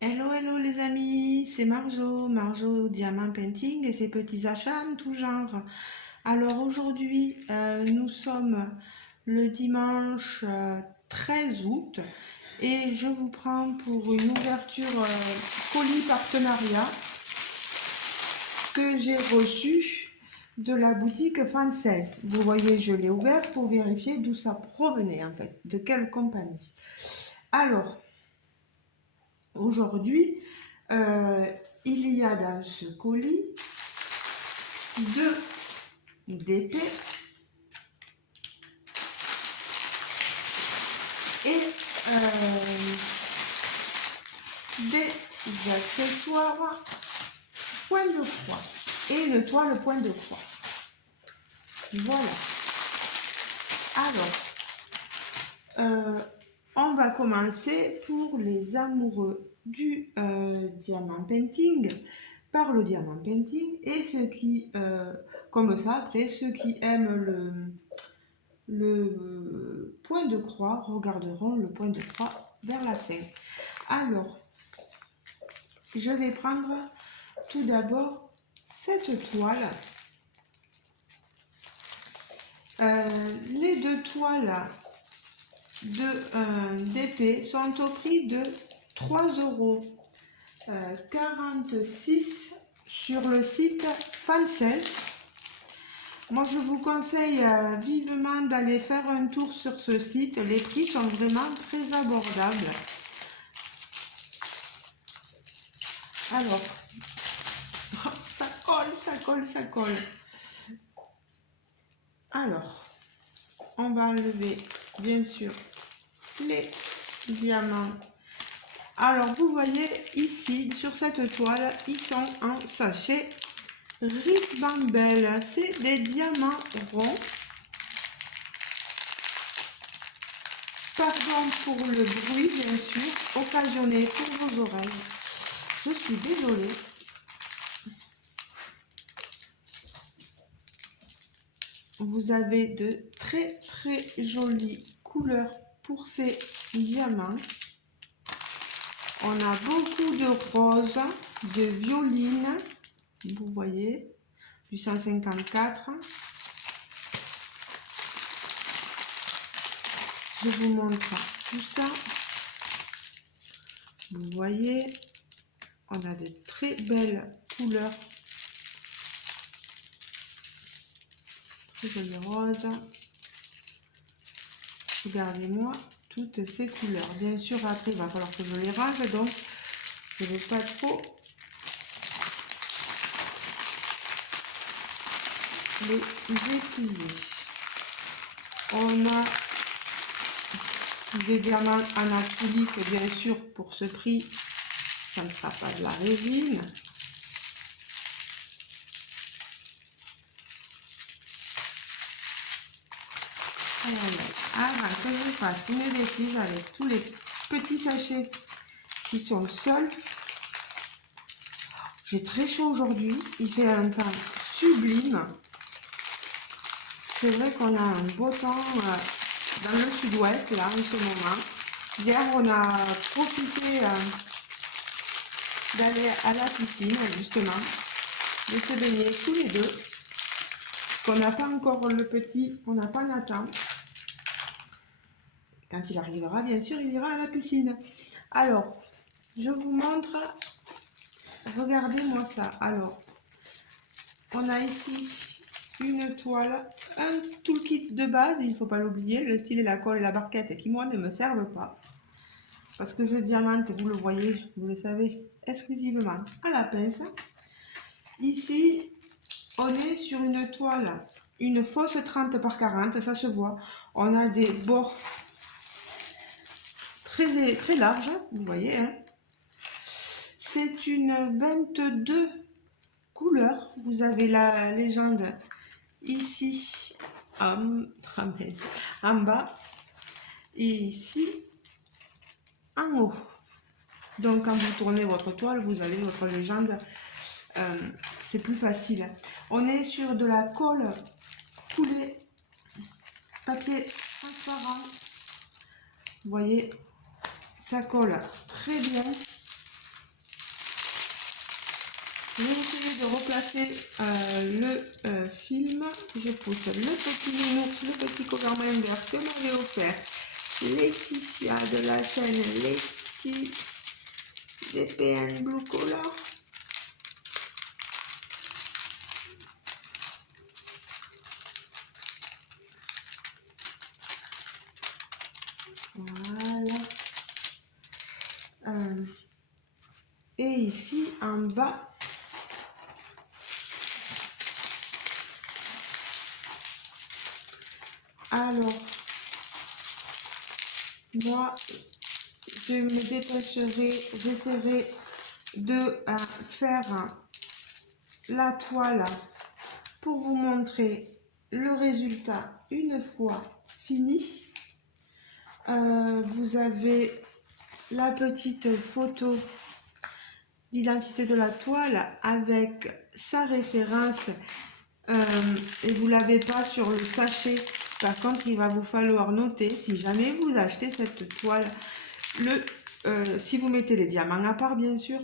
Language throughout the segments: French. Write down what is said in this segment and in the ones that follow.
Hello, hello les amis, c'est Marjo Diamant Painting et ses petits achats en tout genre. Alors aujourd'hui, nous sommes le dimanche 13 août et je vous prends pour une ouverture colis partenariat que j'ai reçue de la boutique Fansels. Vous voyez, je l'ai ouvert pour vérifier d'où ça provenait en fait, de quelle compagnie. Alors, aujourd'hui, il y a dans ce colis deux DP et des accessoires point de croix et une toile point de croix. Voilà. Alors, on va commencer pour les amoureux du diamant painting par le diamant painting et ceux qui, comme ça, après, ceux qui aiment le point de croix regarderont le point de croix vers la fin. Alors, je vais prendre tout d'abord cette toile. Les deux toiles d'épée sont au prix de 3,46 € sur le site Fansels. Moi, je vous conseille vivement d'aller faire un tour sur ce site. Les prix sont vraiment très abordables. Alors, ça colle, ça colle, ça colle. Alors, on va enlever, bien sûr, les diamants. Alors, vous voyez ici, sur cette toile, ils sont en sachet Ribambelle. C'est des diamants ronds. Pardon pour le bruit, bien sûr, occasionné pour vos oreilles. Je suis désolée. Vous avez de très jolies couleurs pour ces diamants. On a beaucoup de roses, de violines, vous voyez, du 154. Je vous montre tout ça. Vous voyez, on a de très belles couleurs. Très jolies roses. Regardez-moi toutes ces couleurs. Bien sûr, après, il va falloir que je les range, donc je ne vais pas trop les épiler. On a des diamants en acrylique, bien sûr, pour ce prix, ça ne sera pas de la résine. Avant que je fasse une bêtise avec tous les petits sachets qui sont seuls, j'ai très chaud aujourd'hui, il fait un temps sublime. C'est vrai qu'on a un beau temps dans le sud-ouest là en ce moment. Hier on a profité d'aller à la piscine justement, de se baigner tous les deux. Qu'on n'a pas encore le petit, on n'a pas Nathan. Quand il arrivera, bien sûr, il ira à la piscine. Alors, je vous montre. Regardez-moi ça. Alors, on a ici une toile, un toolkit de base, il ne faut pas l'oublier, le stylet, la colle et la barquette qui, moi, ne me servent pas. Parce que je diamante, vous le voyez, vous le savez, exclusivement à la pince. Ici, on est sur une toile, une fausse 30 par 40, ça se voit. On a des bords très larges, vous voyez. Hein. C'est une 22 couleurs. Vous avez la légende ici en bas et ici en haut. Donc quand vous tournez votre toile, vous avez votre légende. C'est plus facile. On est sur de la colle coulée, papier transparent. Vous voyez, ça colle très bien. Je vais essayer de replacer le film. Je pousse le petit nounours, le petit Coverman vert que m'avait offert Laetitia de la chaîne Leti DPN Blue Color. Voilà. Et ici en bas, alors moi je me dépêcherai, j'essaierai de faire la toile pour vous montrer le résultat une fois fini. Vous avez la petite photo d'identité de la toile avec sa référence et vous l'avez pas sur le sachet. Par contre, il va vous falloir noter, si jamais vous achetez cette toile, si vous mettez les diamants à part bien sûr,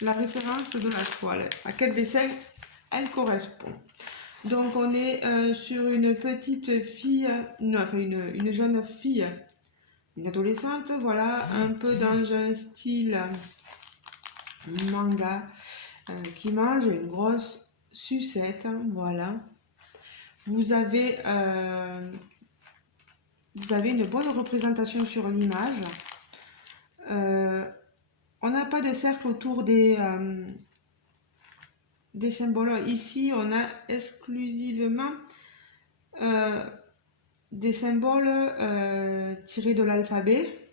la référence de la toile, à quel dessin elle correspond. Donc on est sur une petite fille, non, enfin une jeune fille, une adolescente, voilà, un peu dans un style manga, qui mange une grosse sucette, voilà. Vous avez une bonne représentation sur l'image. On n'a pas de cercle autour des symboles. Ici, on a exclusivement des symboles tirés de l'alphabet.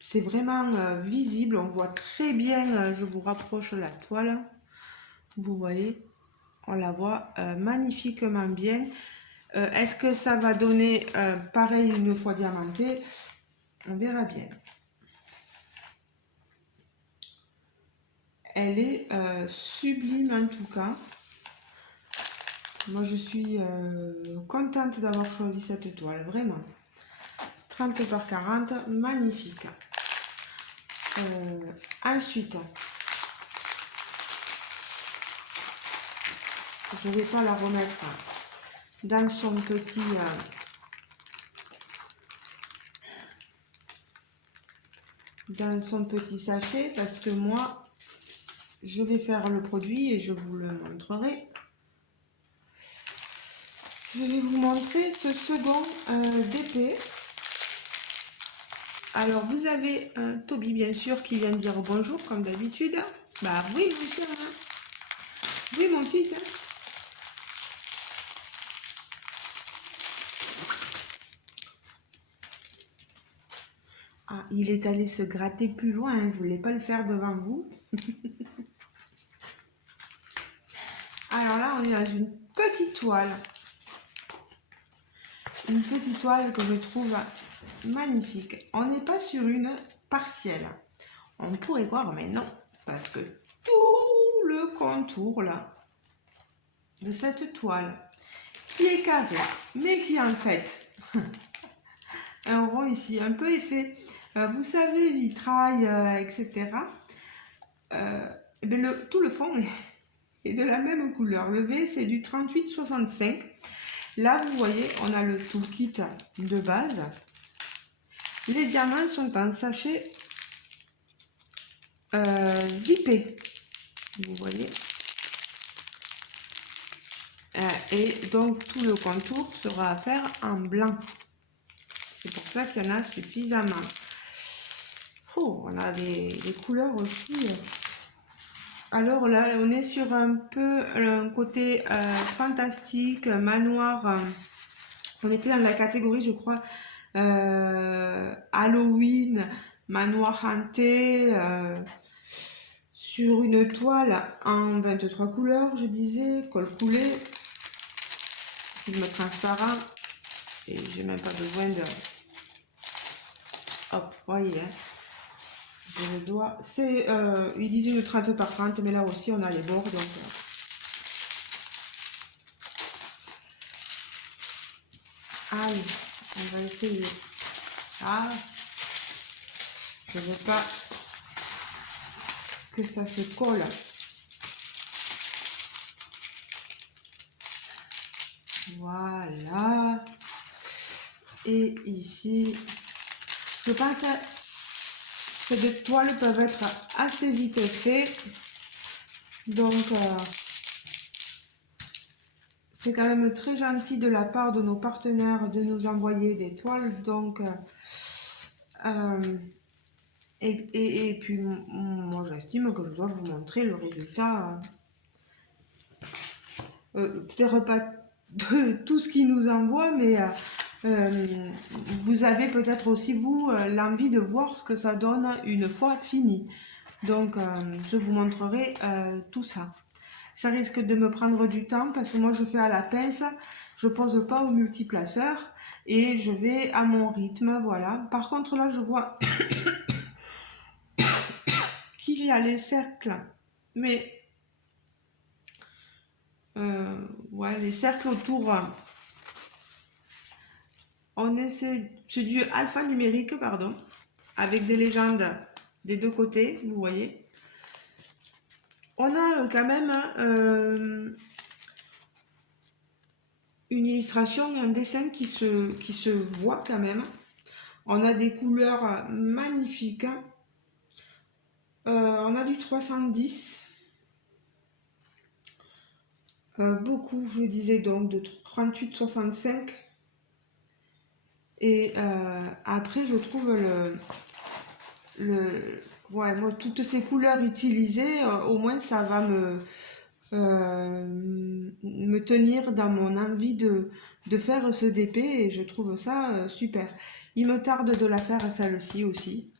C'est vraiment visible, on voit très bien, je vous rapproche la toile, vous voyez, on la voit magnifiquement bien. Est-ce que ça va donner pareil une fois diamantée? On verra bien. Elle est sublime en tout cas. Moi je suis contente d'avoir choisi cette toile, vraiment. 30 par 40, magnifique. Ensuite, je ne vais pas la remettre dans son petit sachet parce que moi je vais faire le produit et je vous le montrerai. Je vais vous montrer ce second DP. Alors vous avez un Toby bien sûr qui vient de dire bonjour comme d'habitude. Bah oui monsieur, hein. Oui mon fils. Hein. Ah, il est allé se gratter plus loin, il ne voulait pas le faire devant vous. Alors là, on est dans une petite toile. Une petite toile que je trouve magnifique. On n'est pas sur une partielle. On pourrait croire, mais non, parce que tout le contour là de cette toile, qui est carré, mais qui en fait un rond ici, un peu effet, vous savez, vitrail, etc. Tout le fond est de la même couleur. Le V, c'est du 38-65. Là, vous voyez, on a le toolkit de base. Les diamants sont en sachet zippé. Vous voyez. Et donc, tout le contour sera à faire en blanc. C'est pour ça qu'il y en a suffisamment. Oh, on a des couleurs aussi. Alors là, on est sur un peu un côté fantastique, manoir. On était dans la catégorie, je crois, Halloween, manoir hanté, sur une toile en 23 couleurs, je disais, col coulé, film transparent, et j'ai même pas besoin de... Hop, voyez, hein. Je le dois. C'est, ils disent une 30 par 30, mais là aussi on a les bords, donc... Allez, on va essayer. Ah, Je ne veux pas que ça se colle. Voilà. Et ici, je pense que ces toiles peuvent être assez vite faites. Donc, c'est quand même très gentil de la part de nos partenaires de nous envoyer des toiles. Donc, et puis, moi, j'estime que je dois vous montrer le résultat. Peut-être pas de tout ce qu'ils nous envoient, mais vous avez peut-être aussi, vous, l'envie de voir ce que ça donne une fois fini. Donc, je vous montrerai tout ça. Ça risque de me prendre du temps parce que moi, je fais à la pince, je pose pas au multiplaceur et je vais à mon rythme, voilà. Par contre, là, je vois qu'il y a les cercles, mais ouais, les cercles autour. C'est du alphanumérique, pardon, avec des légendes des deux côtés, vous voyez. On a quand même une illustration, un dessin qui se voit quand même. On a des couleurs magnifiques. On a du 310. Beaucoup, je disais donc, de 38-65. Et après, je trouve ouais, moi, toutes ces couleurs utilisées, au moins, ça va me tenir dans mon envie de faire ce DP et je trouve ça super. Il me tarde de la faire celle-ci aussi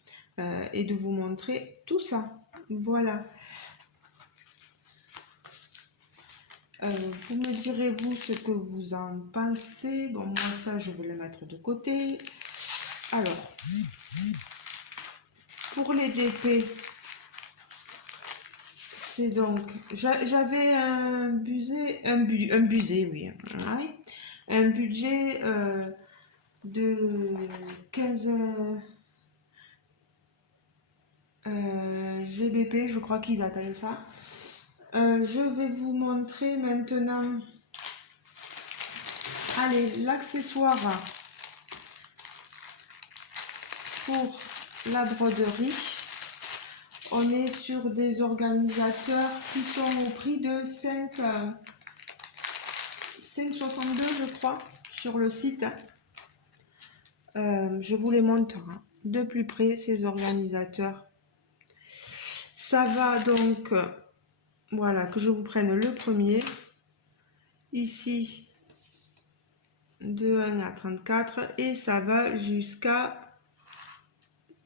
et de vous montrer tout ça. Voilà. Vous me direz vous ce que vous en pensez. Bon, moi ça je vais le mettre de côté. Alors, pour les DP, c'est donc, j'avais un budget, oui, ouais, un budget de 15 GBP, je crois qu'ils appellent ça. Je vais vous montrer maintenant, allez, l'accessoire pour la broderie. On est sur des organisateurs qui sont au prix de 5,62 je crois sur le site. Je vous les montre de plus près ces organisateurs. Ça va donc, voilà, que je vous prenne le premier. Ici, de 1 à 34 et ça va jusqu'à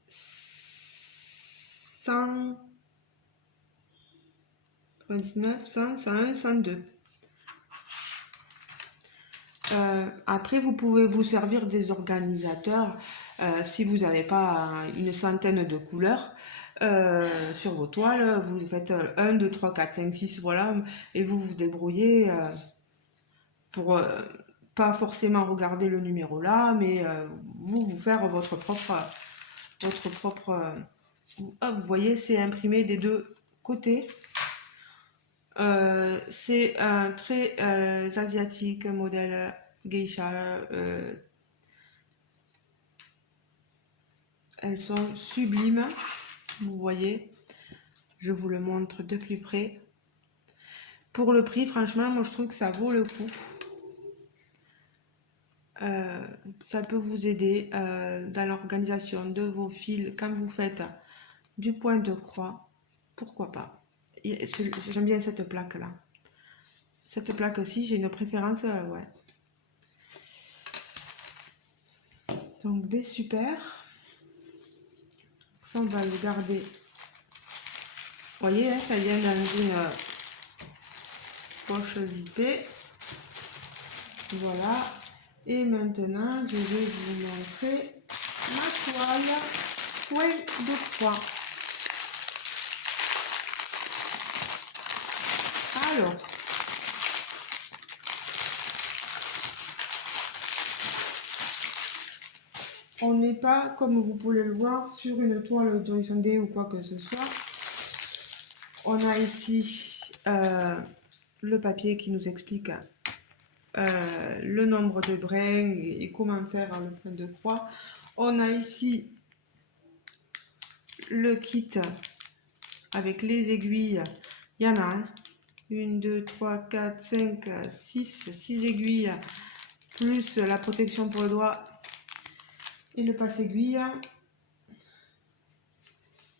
129, 100, 101, 102. Après, vous pouvez vous servir des organisateurs si vous n'avez pas une centaine de couleurs sur vos toiles. Vous faites 1, 2, 3, 4, 5, 6, voilà, et vous vous débrouillez pour pas forcément regarder le numéro là, mais vous faire votre propre vous voyez, c'est imprimé des deux côtés. C'est un très asiatique, modèle geisha. Elles sont sublimes, vous voyez. Je vous le montre de plus près. Pour le prix, franchement, moi je trouve que ça vaut le coup. Ça peut vous aider dans l'organisation de vos fils quand vous faites du point de croix. Pourquoi pas? J'aime bien cette plaque là. Cette plaque aussi, j'ai une préférence, ouais. Donc, B, super. Ça, on va le garder. Vous voyez, hein, ça vient dans une poche zippée. Voilà. Et maintenant, je vais vous montrer ma toile point de croix. Alors, on n'est pas, comme vous pouvez le voir, sur une toile Joyce Day ou quoi que ce soit. On a ici le papier qui nous explique le nombre de brins et comment faire le point de croix. On a ici le kit avec les aiguilles. Il y en a 1, 2, 3, 4, 5, 6 aiguilles, plus la protection pour le doigt et le passe-aiguille.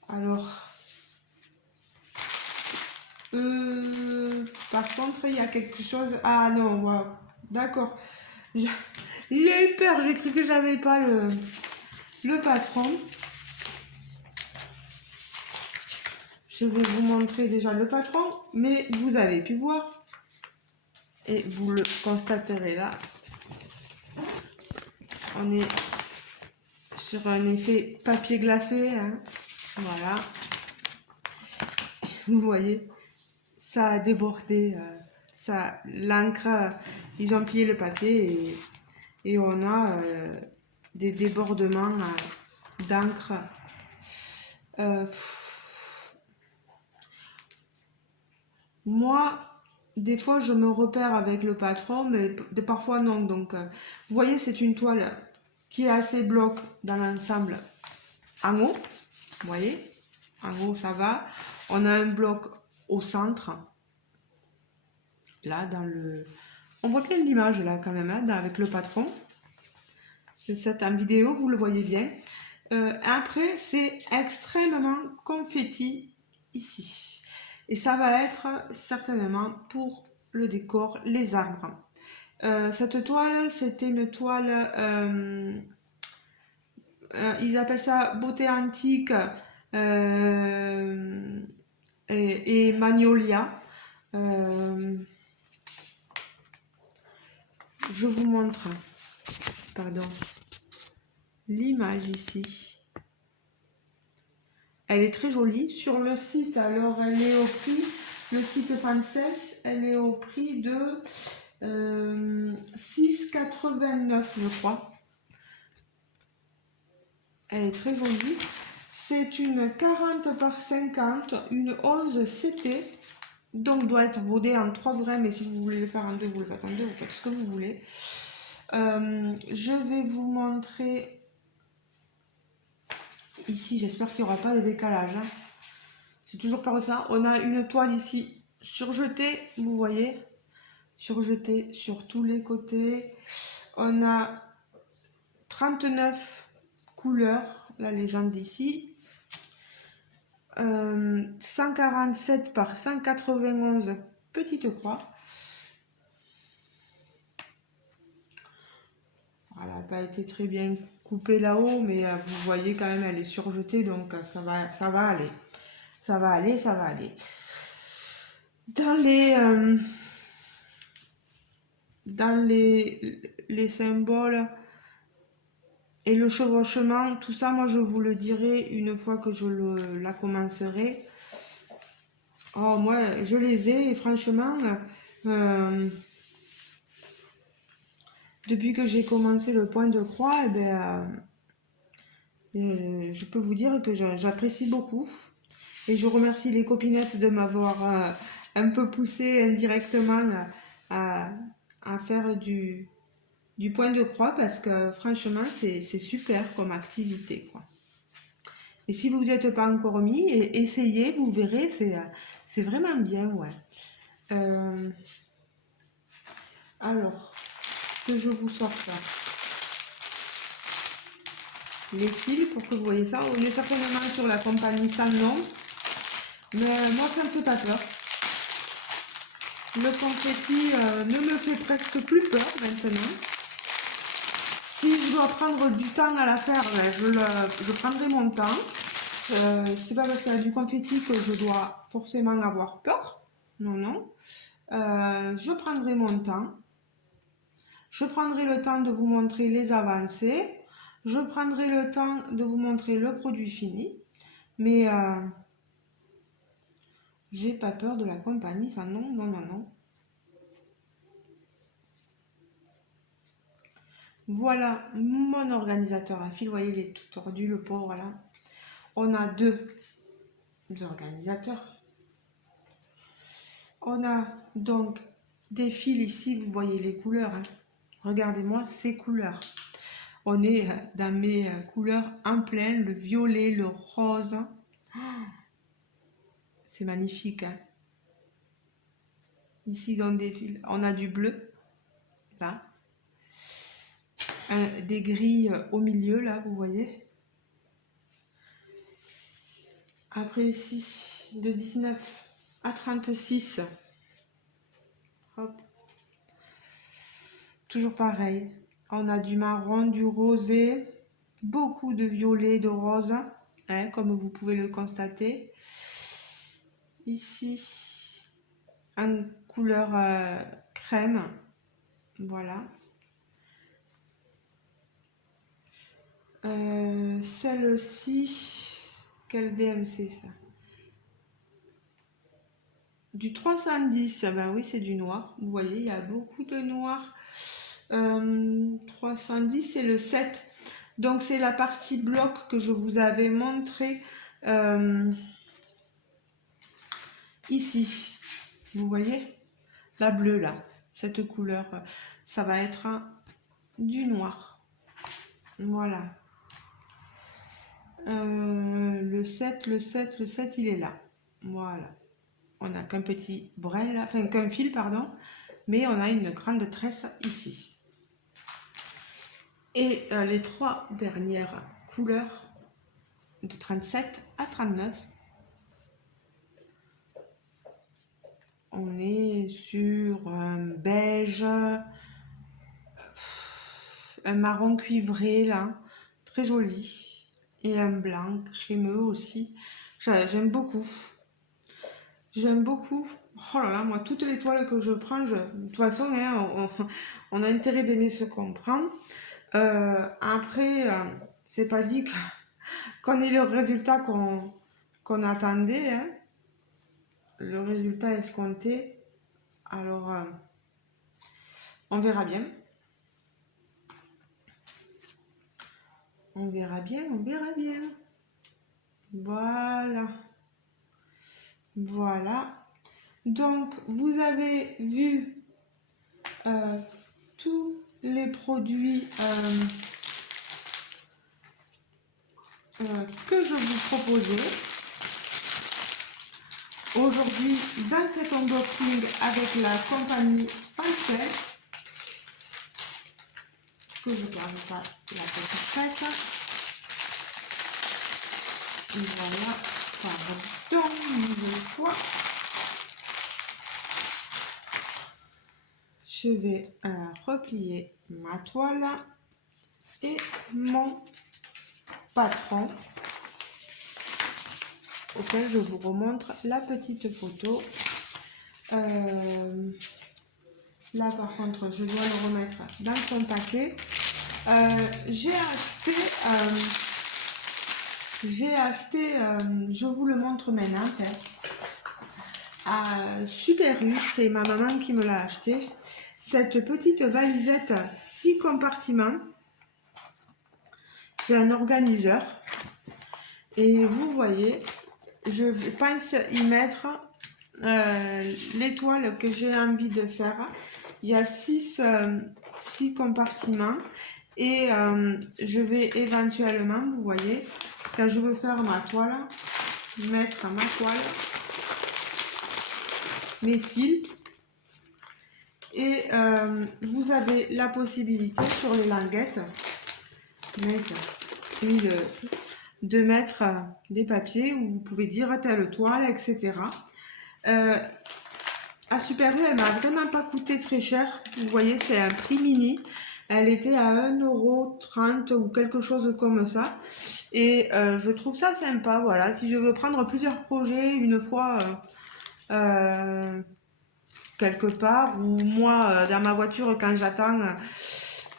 Alors, par contre, il y a quelque chose. Ah non, wow. D'accord. J'ai eu peur, j'ai cru que j'avais pas le patron. Je vais vous montrer déjà le patron, mais vous avez pu voir. Et vous le constaterez là. On est sur un effet papier glacé. Hein. Voilà. Vous voyez, ça a débordé. L'encre, ils ont plié le papier et on a des débordements d'encre. Moi, des fois, je me repère avec le patron, mais parfois non. Donc, vous voyez, c'est une toile qui est assez bloc dans l'ensemble en haut. Vous voyez, en haut, ça va. On a un bloc au centre. Là, dans le... On voit bien l'image, là, quand même, hein, avec le patron. C'est en vidéo, vous le voyez bien. Après, c'est extrêmement confetti ici. Et ça va être certainement pour le décor, les arbres. Cette toile, c'était une toile, ils appellent ça beauté antique et magnolia. Je vous montre, pardon, l'image ici. Elle est très jolie. Sur le site, alors elle est au prix, le site Fansels, elle est au prix de 6,89 je crois. Elle est très jolie. C'est une 40 par 50, une 11 CT. Donc doit être brodée en 3 brins, mais si vous voulez le faire en 2, vous le faites en 2, vous faites ce que vous voulez. Je vais vous montrer ici, j'espère qu'il n'y aura pas de décalage. Hein. J'ai toujours peur de ça. On a une toile ici surjetée, vous voyez, surjetée sur tous les côtés. On a 39 couleurs, la légende ici. 147 par 191 petites croix. Elle n'a pas été très bien coupée là-haut, mais vous voyez quand même, elle est surjetée, donc ça va aller. Ça va aller, ça va aller. Dans les symboles et le chevauchement, tout ça, moi je vous le dirai une fois que je la commencerai. Oh, moi je les ai et franchement, depuis que j'ai commencé le point de croix, je peux vous dire que j'apprécie beaucoup. Et je remercie les copinettes de m'avoir un peu poussé indirectement à faire du point de croix parce que franchement, c'est super comme activité, quoi. Et si vous n'êtes pas encore mis, essayez, vous verrez, c'est vraiment bien, ouais. Alors, que je vous sorte ça. Les fils pour que vous voyez ça. On est certainement sur la compagnie sans nom. Mais moi, ça ne me fait pas peur. Le confetti ne me fait presque plus peur maintenant. Si je dois prendre du temps à la faire, je prendrai mon temps. C'est pas parce qu'il y a du confetti que je dois forcément avoir peur. Non, non. Je prendrai mon temps. Je prendrai le temps de vous montrer les avancées. Je prendrai le temps de vous montrer le produit fini. Mais j'ai pas peur de la compagnie. Enfin, non, non, non, non. Voilà mon organisateur à fil. Vous voyez, il est tout tordu, le pauvre là. On a deux organisateurs. On a donc des fils ici, vous voyez les couleurs. Hein. Regardez-moi ces couleurs. On est dans mes couleurs en plein, le violet, le rose. C'est magnifique. Hein. Ici, dans des fils, on a du bleu, là. Des gris au milieu, là, vous voyez. Après ici, de 19 à 36. Hop. Toujours pareil. On a du marron, du rosé, beaucoup de violet, de rose, hein, comme vous pouvez le constater. Ici, en couleur crème, voilà. Celle-ci, quel DMC ça? Du 310, ben oui, c'est du noir. Vous voyez, il y a beaucoup de noir. 310, c'est le 7. Donc, c'est la partie bloc que je vous avais montré ici. Vous voyez, la bleue là, cette couleur, ça va être du noir. Voilà. Le 7, il est là. Voilà. On n'a qu'un petit brin là, enfin qu'un fil, pardon, mais on a une grande tresse ici. Et les trois dernières couleurs, de 37 à 39, on est sur un beige, un marron cuivré là, très joli, et un blanc crémeux aussi. J'aime beaucoup. J'aime beaucoup. Oh là là, moi, toutes les toiles que je prends, de toute façon, hein, on a intérêt d'aimer ce qu'on prend. Après, c'est pas dit qu'on ait le résultat qu'on attendait, hein. Le résultat escompté. Alors, on verra bien. On verra bien, on verra bien. Voilà. Voilà. Donc, vous avez vu tous les produits que je vous proposais aujourd'hui dans cet unboxing avec la compagnie Fancel, que je ne garde pas la petite tête. Voilà, pardon, une nouvelle fois. Je vais replier ma toile et mon patron auquel je vous remontre la petite photo. Là par contre je dois le remettre dans son paquet. J'ai acheté, je vous le montre maintenant, à Super U, c'est ma maman qui me l'a acheté, cette petite valisette 6 compartiments. C'est un organiseur et vous voyez, je pense y mettre les toiles que j'ai envie de faire. Il y a 6 compartiments et je vais éventuellement, vous voyez, quand je veux faire ma toile, mettre ma toile, mes fils, et vous avez la possibilité sur les languettes de mettre des papiers où vous pouvez dire telle toile, etc. À Super U, elle m'a vraiment pas coûté très cher. Vous voyez, c'est un prix mini. Elle était à 1,30 € ou quelque chose comme ça. Et je trouve ça sympa. Voilà, si je veux prendre plusieurs projets une fois quelque part, ou moi dans ma voiture quand j'attends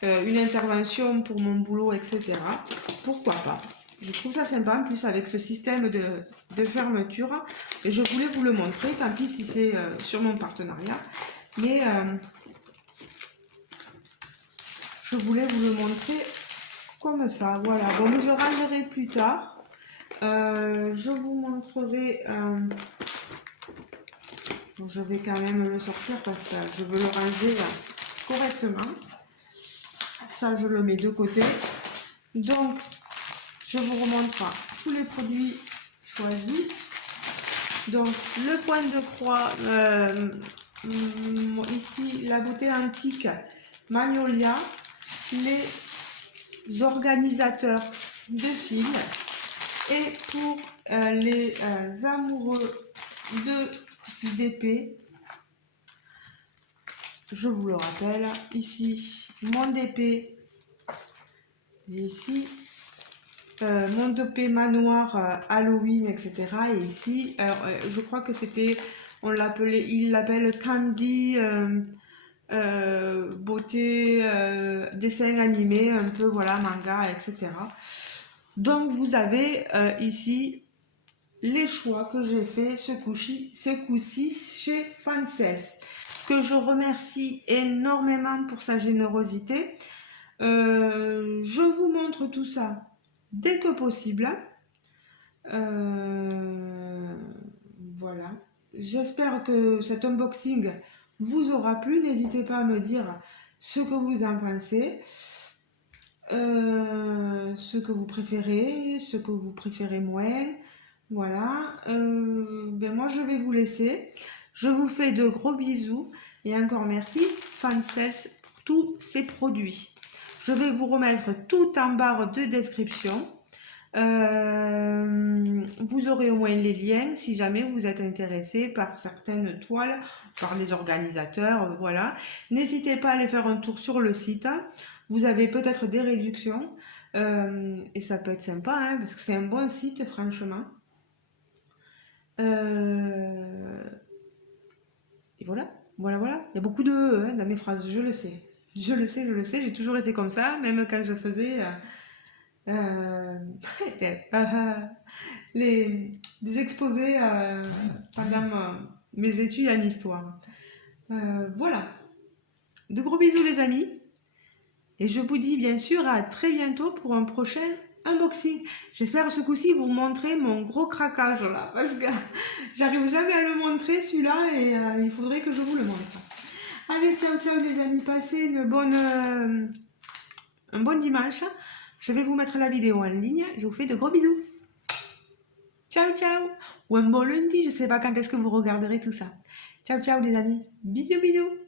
une intervention pour mon boulot, etc. Pourquoi pas? Je trouve ça sympa en plus avec ce système de fermeture. Et je voulais vous le montrer, tant pis si c'est sur mon partenariat. Mais je voulais vous le montrer comme ça. Voilà, bon, je rangerai plus tard. Je vous montrerai... bon, je vais quand même le sortir parce que je veux le ranger correctement. Ça, je le mets de côté. Donc, je vous remontre tous les produits choisis. Donc, le point de croix, ici, la bouteille antique Magnolia, les organisateurs de fils. Et pour les amoureux d'épée, je vous le rappelle, ici, mon épée, ici, mon épée manoir Halloween, etc. Et ici, je crois que c'était, il l'appelle Candy beauté, dessin animé, un peu, voilà, manga, etc. Donc, vous avez ici les choix que j'ai fait ce coup-ci chez Fancels, que je remercie énormément pour sa générosité. Je vous montre tout ça dès que possible. Voilà. J'espère que cet unboxing vous aura plu. N'hésitez pas à me dire ce que vous en pensez, ce que vous préférez moins. Voilà. Ben moi, je vais vous laisser. Je vous fais de gros bisous et encore merci Fancels pour tous ces produits. Je vais vous remettre tout en barre de description. Vous aurez au moins les liens si jamais vous êtes intéressé par certaines toiles, par les organisateurs, voilà. N'hésitez pas à aller faire un tour sur le site. Vous avez peut-être des réductions et ça peut être sympa hein, parce que c'est un bon site franchement. Et voilà. Il y a beaucoup de hein, dans mes phrases, je le sais. J'ai toujours été comme ça, même quand je faisais des exposés pendant mes études en histoire. Voilà. De gros bisous les amis. Et je vous dis bien sûr à très bientôt pour un prochain unboxing. J'espère ce coup-ci vous montrer mon gros craquage là. Parce que j'arrive jamais à le montrer celui-là et il faudrait que je vous le montre. Allez, ciao les amis. Passez un bon dimanche. Je vais vous mettre la vidéo en ligne. Je vous fais de gros bisous. Ciao ou un bon lundi. Je sais pas quand est-ce que vous regarderez tout ça. Ciao les amis. Bisous.